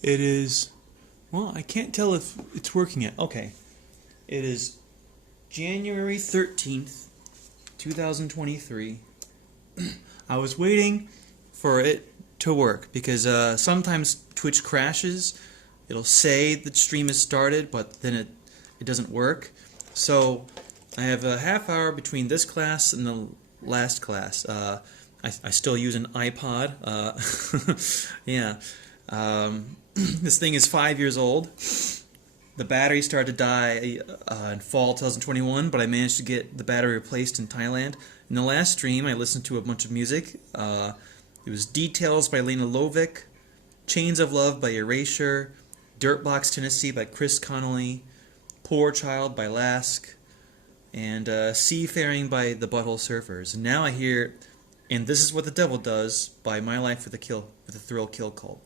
It is, well, I can't tell if it's working yet. Okay. It is January 13th, 2023. I was waiting for it to work because sometimes Twitch crashes. It'll say the stream has started, but then it doesn't work. So I have a half hour between this class and the last class. I still use an iPod. Yeah. This thing is 5 years old. The battery started to die in fall 2021, but I managed to get the battery replaced in Thailand. In the last stream, I listened to a bunch of music. It was Details by Lena Lovick, Chains of Love by Erasure, Dirtbox Tennessee by Chris Connolly, Poor Child by Lask, and Seafaring by the Butthole Surfers. And now I hear And This Is What the Devil Does by My Life with the Thrill Kill Cult.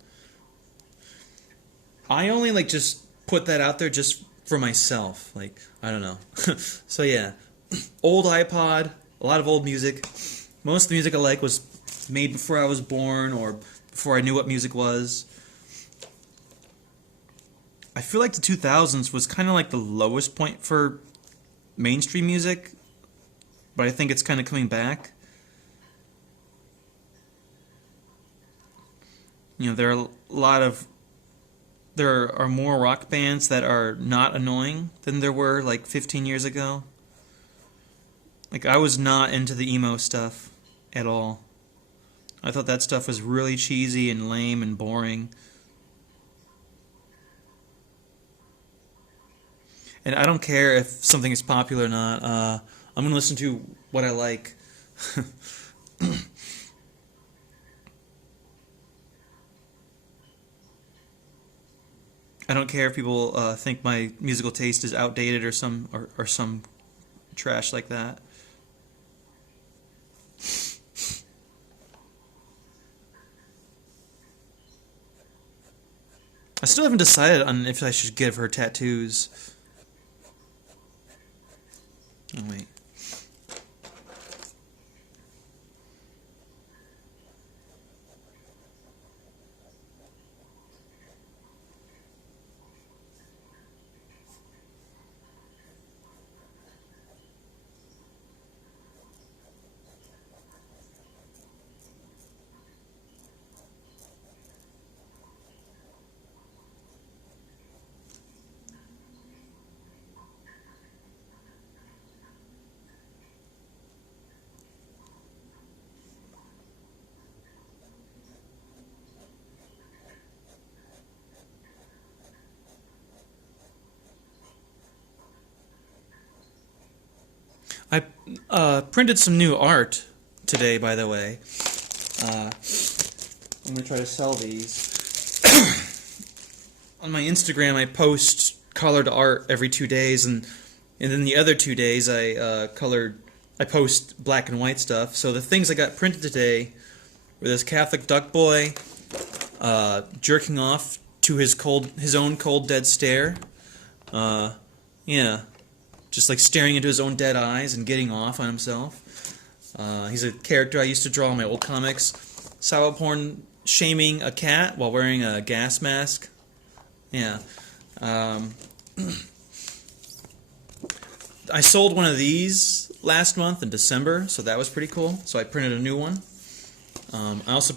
I only just put that out there just for myself. I don't know. So yeah, old iPod, a lot of old music. Most of the music I like was made before I was born or before I knew what music was. I feel like the 2000s was kind of like the lowest point for mainstream music, but I think it's kind of coming back. There are more rock bands that are not annoying than there were 15 years ago. I was not into the emo stuff at all. I thought that stuff was really cheesy and lame and boring. And I don't care if something is popular or not. I'm going to listen to what I like. I don't care if people think my musical taste is outdated or some trash like that. I still haven't decided on if I should give her tattoos. Oh, wait. I printed some new art today, by the way. I'm going to try to sell these. On my Instagram, I post colored art every 2 days, and then the other 2 days I post black and white stuff. So the things I got printed today were this Catholic duck boy jerking off to his own cold dead stare. Yeah. Just staring into his own dead eyes and getting off on himself. He's a character I used to draw in my old comics. Sawaporn shaming a cat while wearing a gas mask. Yeah. I sold one of these last month in December, so that was pretty cool. So I printed a new one. I also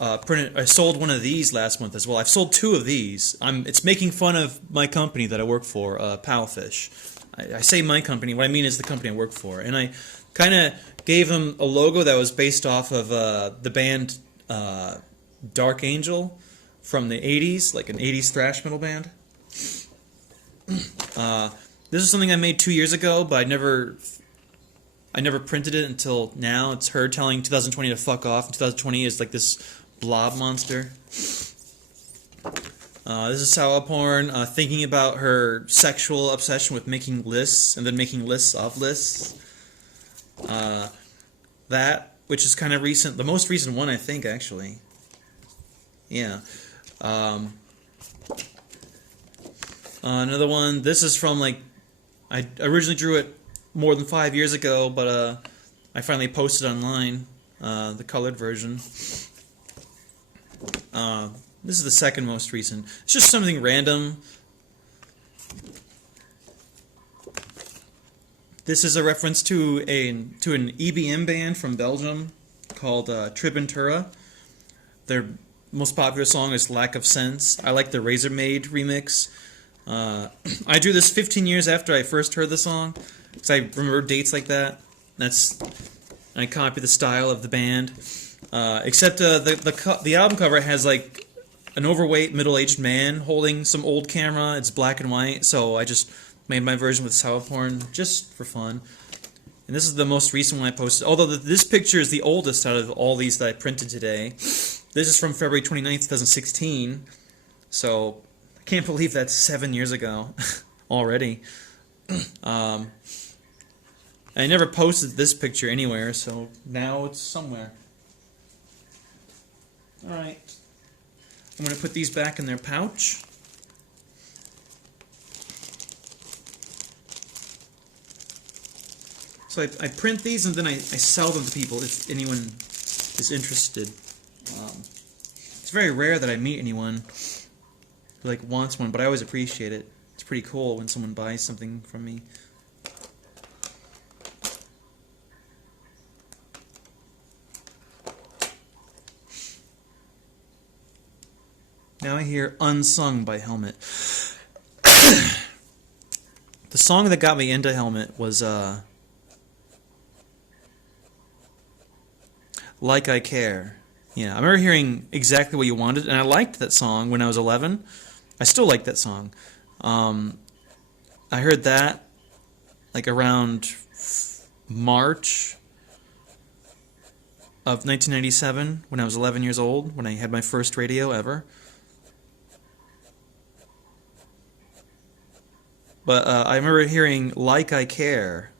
I sold one of these last month as well. I've sold two of these. It's making fun of my company that I work for, Powfish. I say my company, what I mean is the company I work for. And I kind of gave him a logo that was based off of the band Dark Angel from the 80s, like an 80s thrash metal band. This is something I made 2 years ago, but I never printed it until now. It's her telling 2020 to fuck off. 2020 is this blob monster. This is Sawaporn thinking about her sexual obsession with making lists and then making lists of lists. That, which is kind of recent, the most recent one I think actually. Yeah. Another one. This is from I originally drew it more than 5 years ago, but I finally posted online the colored version. This is the second most recent. It's just something random. This is a reference to an EBM band from Belgium called Triventura. Their most popular song is Lack of Sense. I like the Razor Maid remix. I drew this 15 years after I first heard the song, because I remember dates like that. I copied the style of the band. Except the album cover has like an overweight middle-aged man holding some old camera. It's black and white, so I just made my version with Sawaporn just for fun. And this is the most recent one I posted. Although this picture is the oldest out of all these that I printed today. This is from February 29th, 2016. So I can't believe that's 7 years ago already. I never posted this picture anywhere, so now it's somewhere. Alright. I'm going to put these back in their pouch. So I print these and then I sell them to people if anyone is interested. It's very rare that I meet anyone who like wants one, but I always appreciate it. It's pretty cool when someone buys something from me. Now I hear Unsung by Helmet. The song that got me into Helmet was Like I Care. Yeah, I remember hearing Exactly What You Wanted, and I liked that song when I was 11. I still like that song. I heard that like around March of 1997 when I was 11 years old, when I had my first radio ever. But I remember hearing Like I Care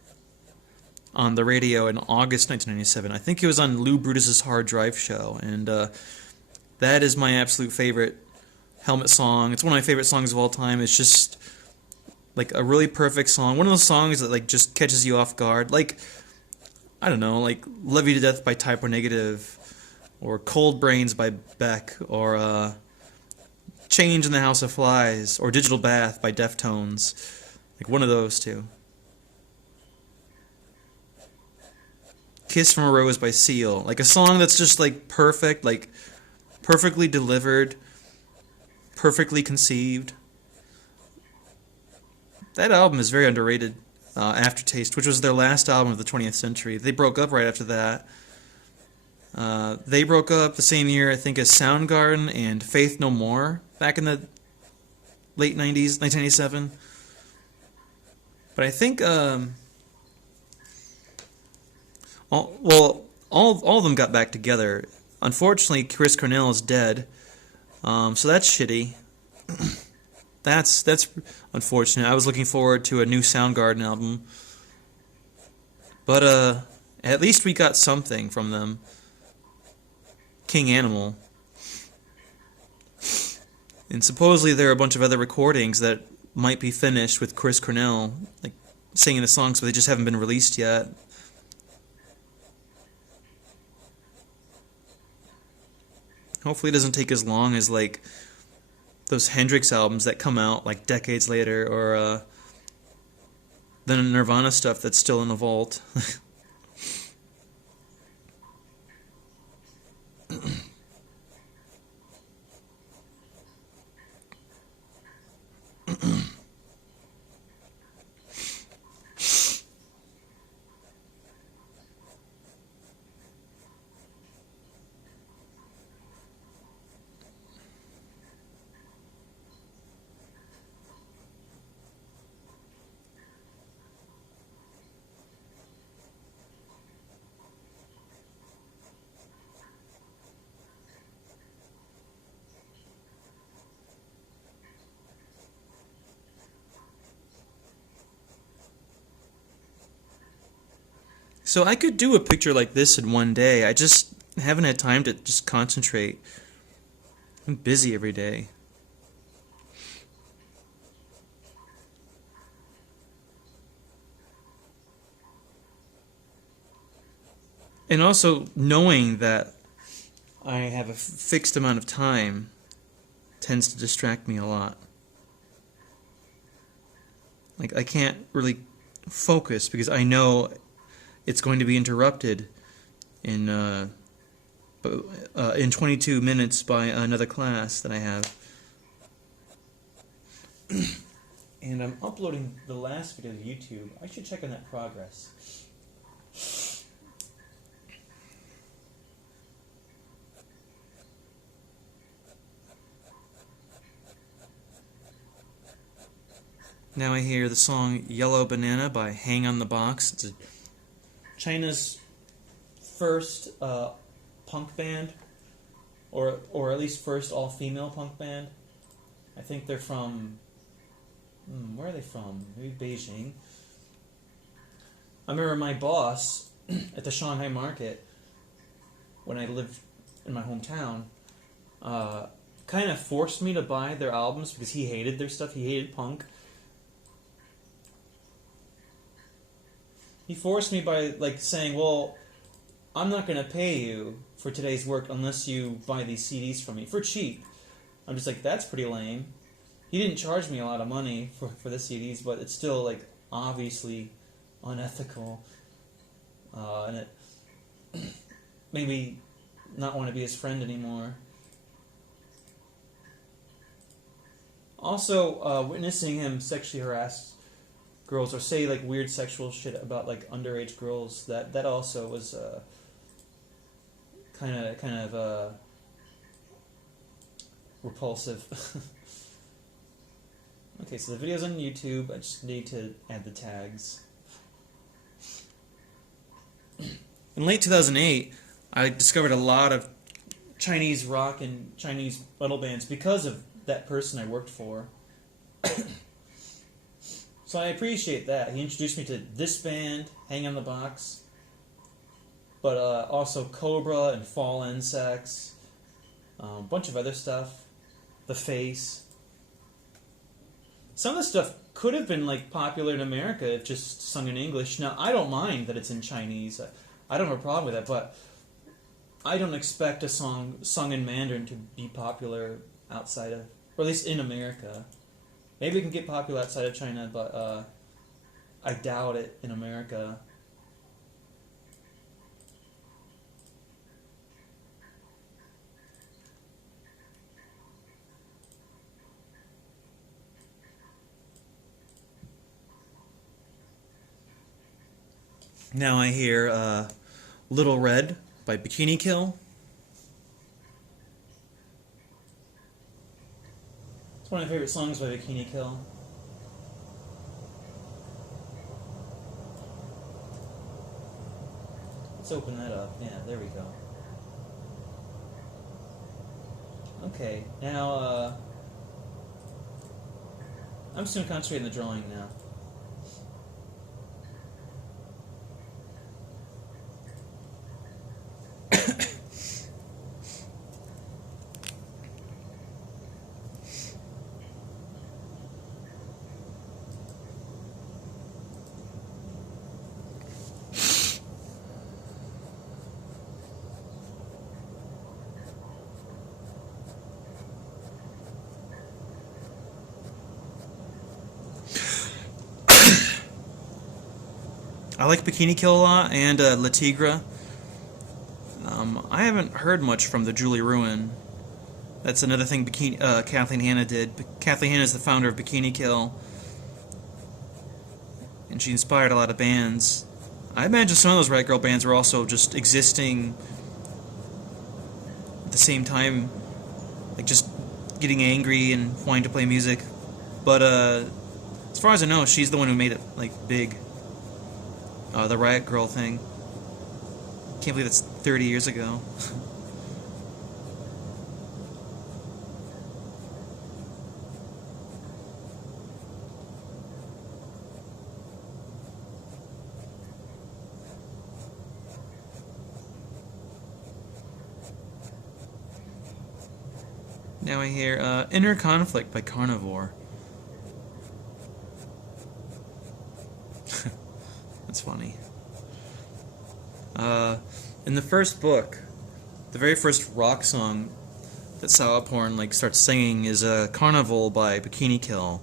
on the radio in August 1997. I think it was on Lou Brutus's Hard Drive show, and that is my absolute favorite Helmet song. It's one of my favorite songs of all time. It's just like a really perfect song. One of those songs that like just catches you off guard. Like, I don't know, like Love You to Death by Type O Negative, or Cold Brains by Beck, or Change in the House of Flies, or Digital Bath by Deftones. Like one of those two. Kiss from a Rose by Seal. Like a song that's just like perfect, like perfectly delivered, perfectly conceived. That album is very underrated. Aftertaste, which was their last album of the 20th century. They broke up right after that. They broke up the same year, I think, as Soundgarden and Faith No More, back in the late 90s, 1997. But I think, all of them got back together. Unfortunately, Chris Cornell is dead, so that's shitty. That's unfortunate. I was looking forward to a new Soundgarden album, but at least we got something from them. King Animal. And supposedly there are a bunch of other recordings that might be finished with Chris Cornell, like singing the songs, but they just haven't been released yet. Hopefully it doesn't take as long as like those Hendrix albums that come out like decades later, or the Nirvana stuff that's still in the vault. So I could do a picture like this in one day. I just haven't had time to just concentrate. I'm busy every day. And also knowing that I have a fixed amount of time tends to distract me a lot. Like, I can't really focus because I know it's going to be interrupted in 22 minutes by another class that I have. And I'm uploading the last video to YouTube. I should check on that progress. Now I hear the song Yellow Banana by Hang on the Box. It's China's first punk band, or at least first all-female punk band. I think they're from... where are they from? Maybe Beijing. I remember my boss at the Shanghai market, when I lived in my hometown, kind of forced me to buy their albums because he hated their stuff. He hated punk. He forced me by saying, well, I'm not going to pay you for today's work unless you buy these CDs from me for cheap. I'm just like, that's pretty lame. He didn't charge me a lot of money for the CDs, but it's still obviously unethical. And it made me not want to be his friend anymore. Also, witnessing him sexually harass girls or say weird sexual shit about underage girls, that also was kind of repulsive. Okay, so the video's on YouTube. I just need to add the tags. In late 2008, I discovered a lot of Chinese rock and Chinese metal bands because of that person I worked for. So I appreciate that. He introduced me to this band, Hang on the Box, but also Cobra and Fall Insects, a bunch of other stuff, The Face. Some of the stuff could have been popular in America if just sung in English. Now, I don't mind that it's in Chinese. I don't have a problem with that, but I don't expect a song sung in Mandarin to be popular outside of, or at least in America. Maybe it can get popular outside of China, but I doubt it in America. Now I hear Little Red by Bikini Kill. It's one of my favorite songs by Bikini Kill. Let's open that up. Yeah, there we go. Okay, now I'm just going to concentrate on the drawing now. I like Bikini Kill a lot, and La Tigre. I haven't heard much from the Julie Ruin. That's another thing Kathleen Hanna did. Kathleen Hanna is the founder of Bikini Kill, and she inspired a lot of bands. I imagine some of those Red Girl bands were also just existing at the same time, just getting angry and wanting to play music. But as far as I know, she's the one who made it big. The Riot Girl thing. Can't believe that's 30 years ago. Now I hear Inner Conflict by Carnivore. That's funny. In the first book, the very first rock song that Sawaporn like starts singing is "Carnival" by Bikini Kill,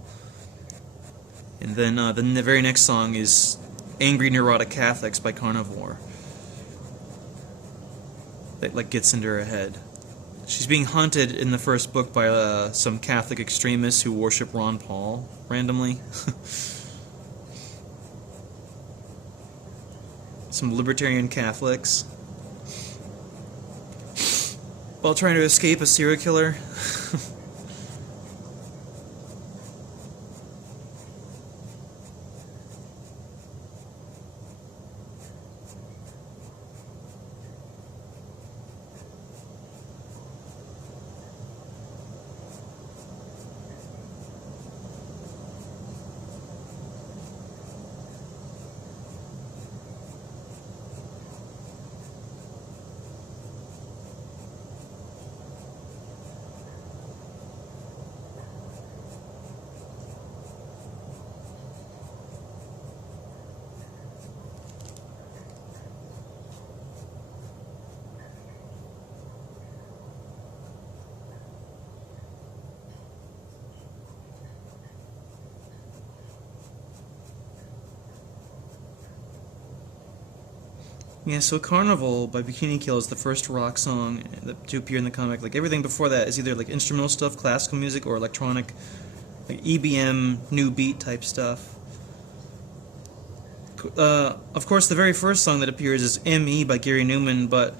and then the very next song is "Angry Neurotic Catholics" by Carnivore. That like gets into her head. She's being hunted in the first book by some Catholic extremists who worship Ron Paul randomly. Some libertarian Catholics. While trying to escape a serial killer. Yeah, so Carnival by Bikini Kill is the first rock song to appear in the comic. Like everything before that is either like instrumental stuff, classical music, or electronic, like EBM, new beat type stuff. Of course, the very first song that appears is M.E. by Gary Newman, but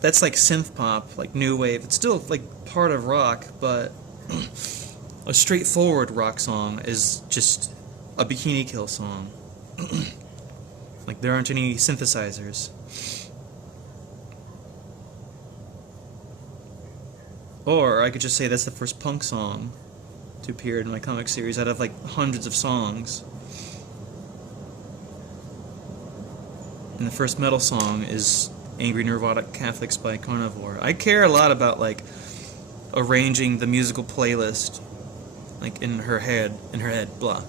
that's like synth pop, like new wave. It's still like part of rock, but a straightforward rock song is just a Bikini Kill song. Like, there aren't any synthesizers. Or I could just say that's the first punk song to appear in my comic series out of like hundreds of songs. And the first metal song is Angry Neurotic Catholics by Carnivore. I care a lot about like arranging the musical playlist like in her head, blah.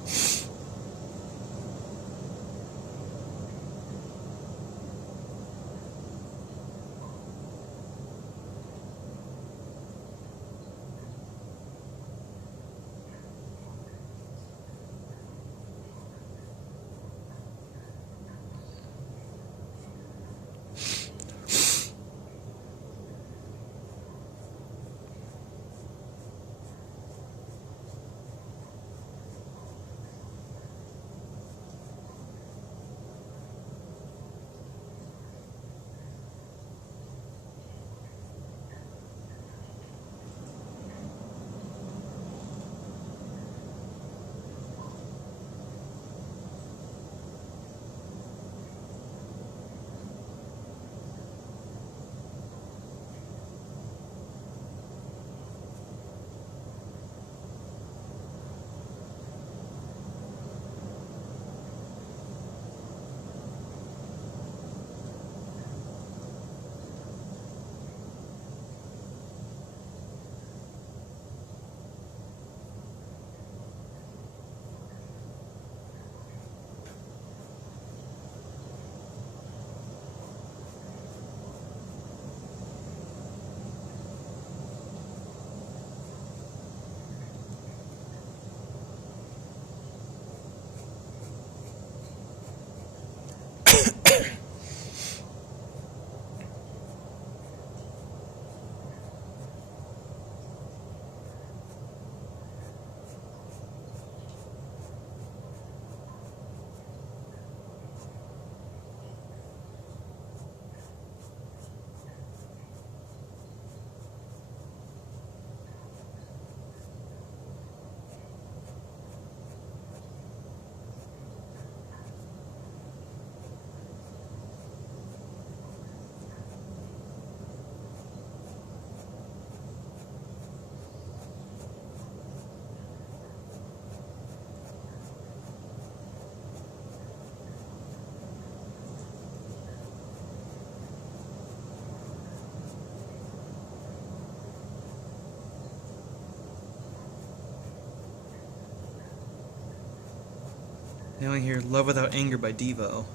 Now I hear Love Without Anger by Devo.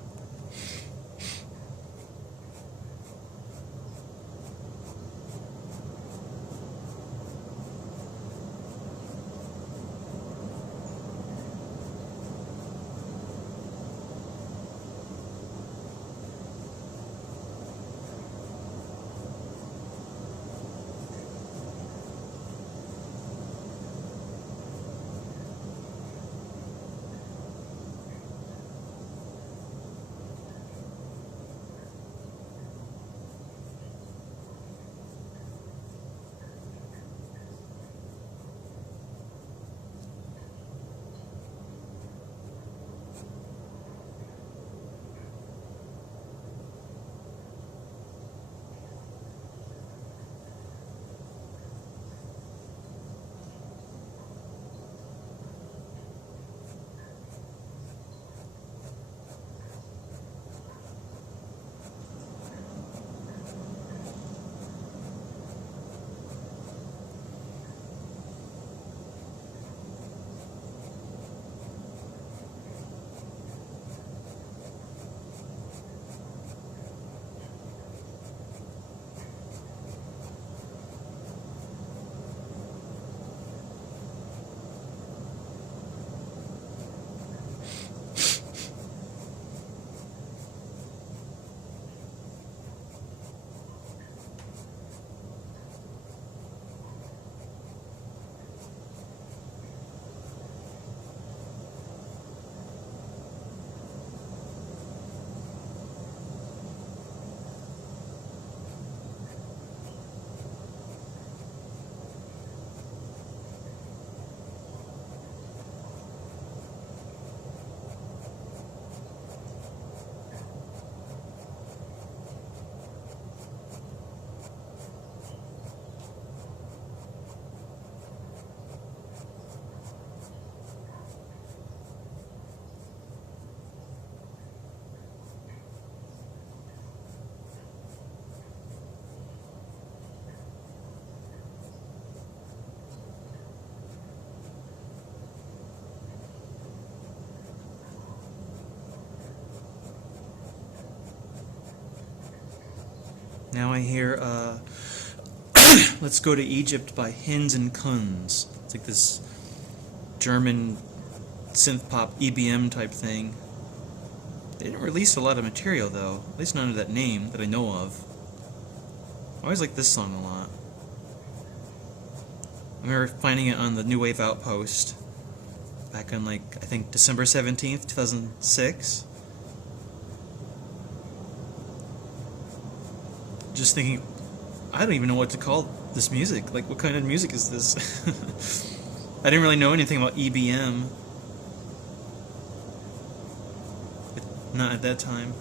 Now I hear Let's Go to Egypt by Hins and Kunz. It's like this German synth pop EBM type thing. They didn't release a lot of material though, at least none of that name that I know of. I always like this song a lot. I remember finding it on the New Wave Outpost back on, like, I think December 17th, 2006. Just thinking, I don't even know what to call this music. Like, what kind of music is this? I didn't really know anything about EBM. Not at that time.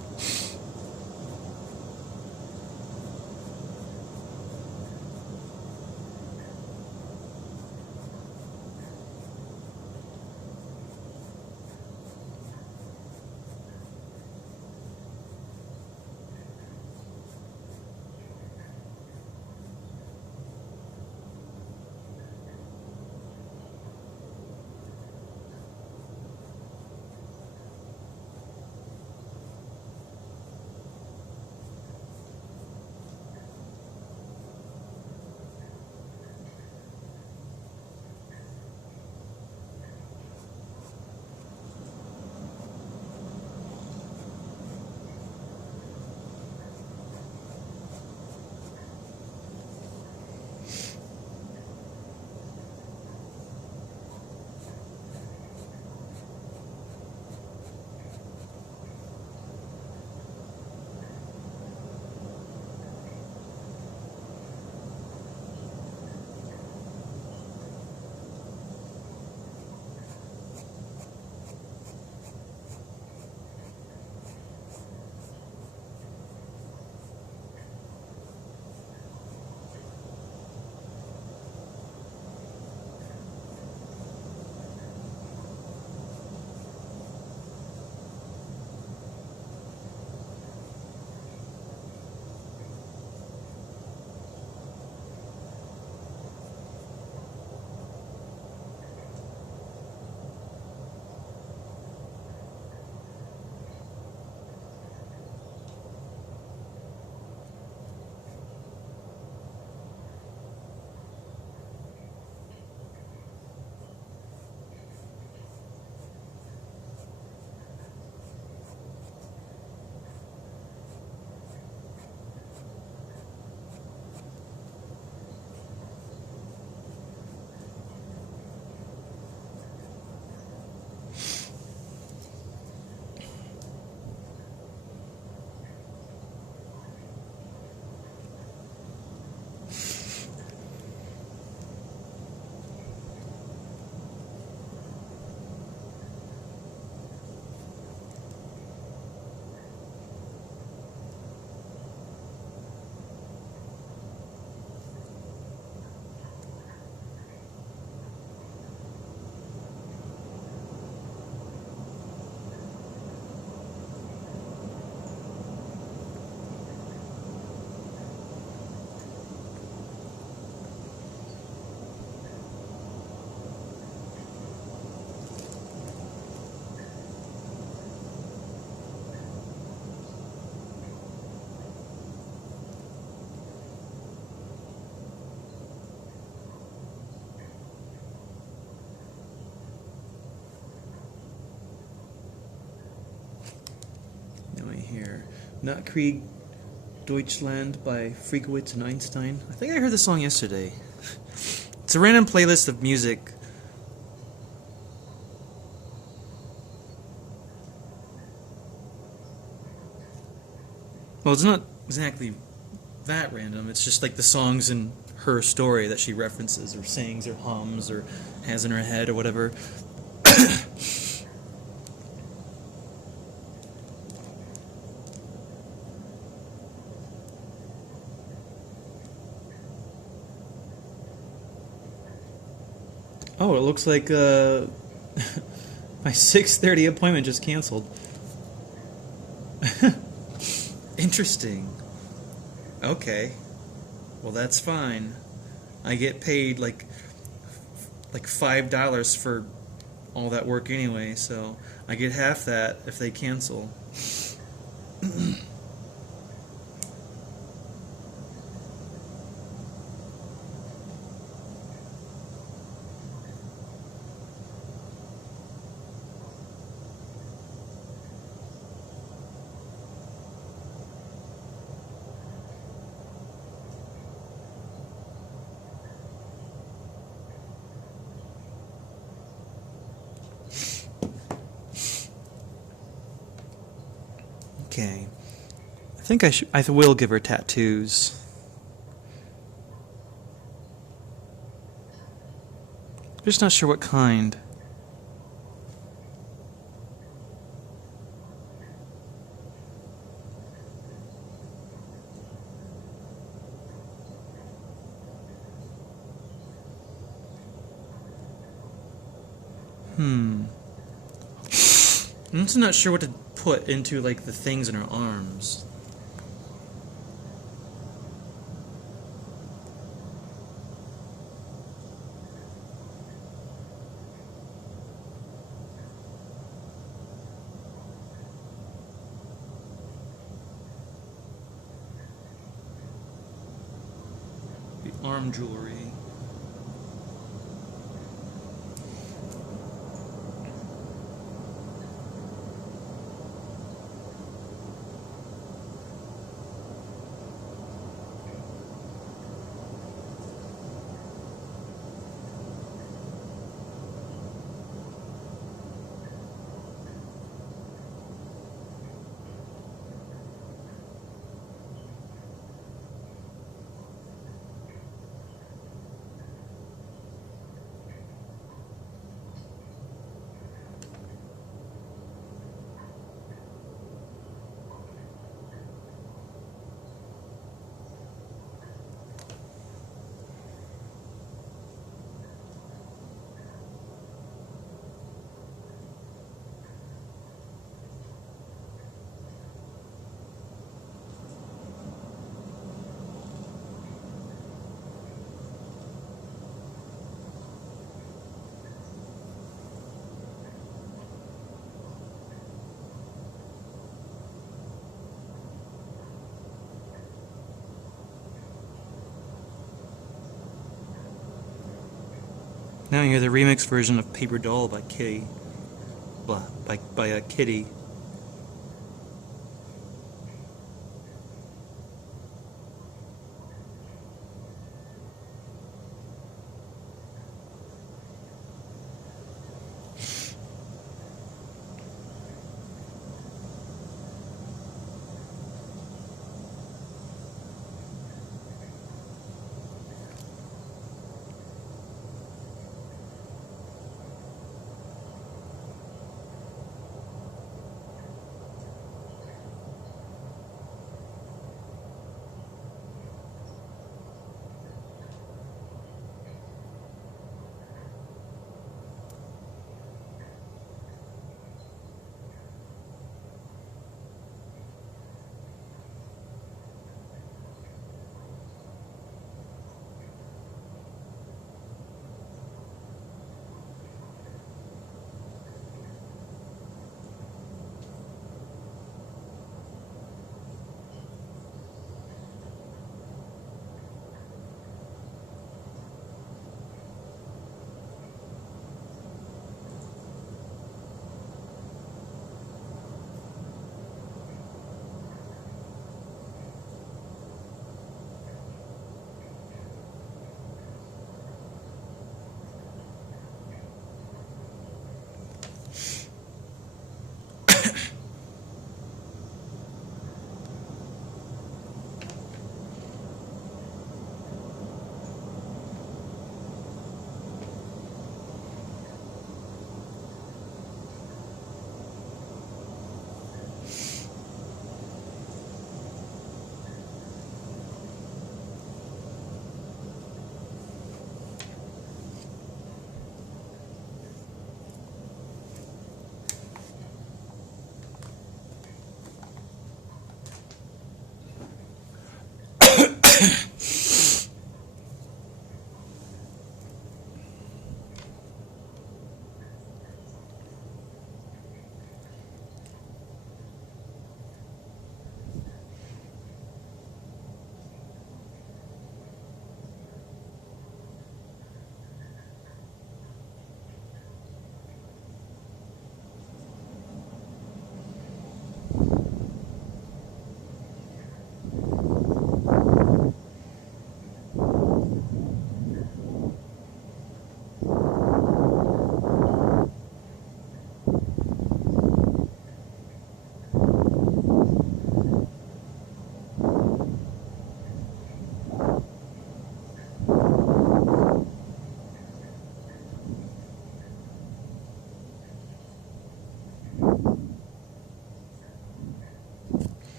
Here, Not Krieg Deutschland by Friedewitz and Einstein. I think I heard this song yesterday. It's a random playlist of music. Well, it's not exactly that random. It's just like the songs in her story that she references or sings or hums or has in her head or whatever. Oh, it looks like my 6:30 appointment just canceled. Interesting. Okay. Well, that's fine. I get paid like $5 for all that work anyway, so I get half that if they cancel. think I will give her tattoos. Just not sure what kind. I'm also not sure what to put into, like, the things in her arms. The arm jewelry. Now you hear the remix version of Paper Doll by Kitty. By Kitty.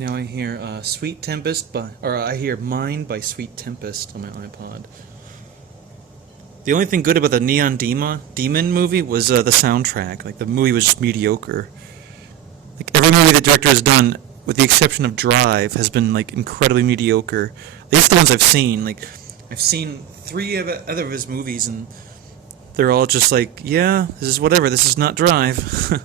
Now I hear Sweet Tempest or I hear Mine by Sweet Tempest on my iPod. The only thing good about the Demon movie was the soundtrack. Like, the movie was just mediocre. Like, every movie the director has done, with the exception of Drive, has been, like, incredibly mediocre. At least the ones I've seen. Like, I've seen three other of his movies, and they're all just like, yeah, this is whatever, this is not Drive.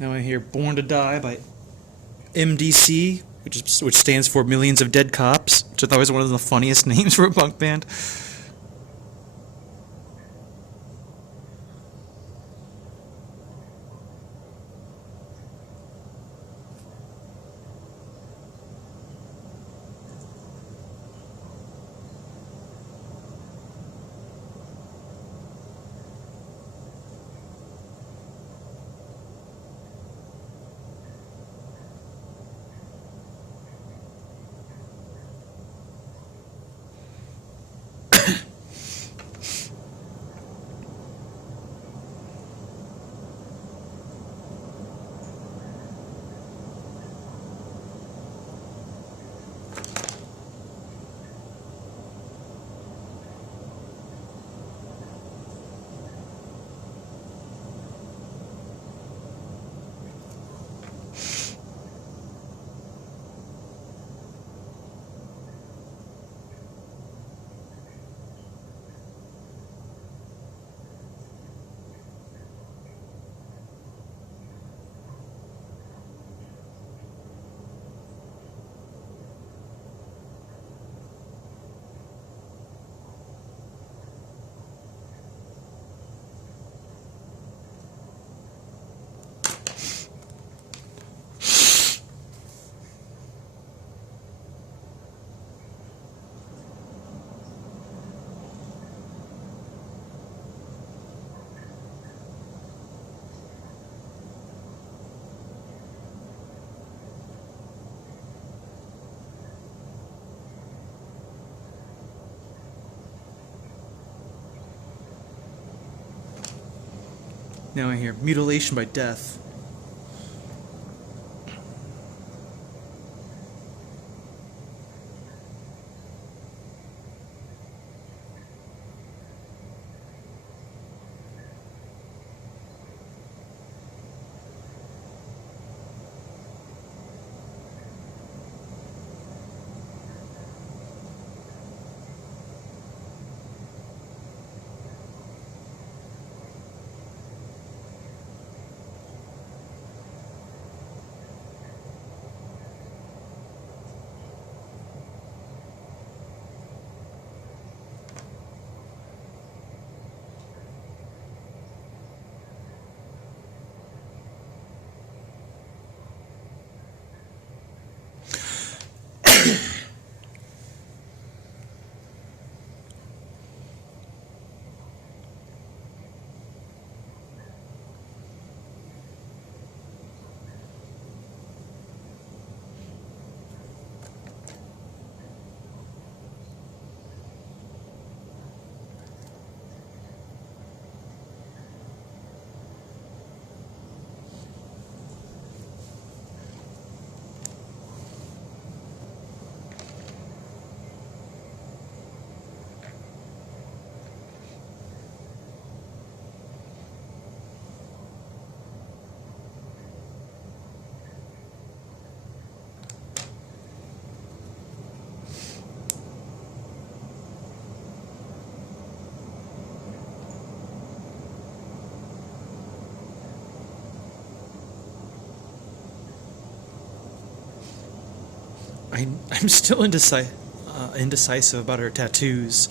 Now I hear Born to Die by MDC, which stands for Millions of Dead Cops, which I thought was one of the funniest names for a punk band. Now I hear mutilation by death. I'm still indecisive about her tattoos.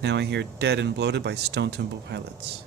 Now I hear dead and bloated by Stone Temple Pilots.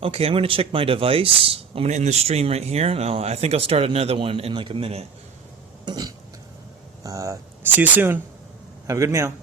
Okay, I'm going to check my device. I'm going to end the stream right here. Now, I think I'll start another one in like a minute. See you soon. Have a good meal.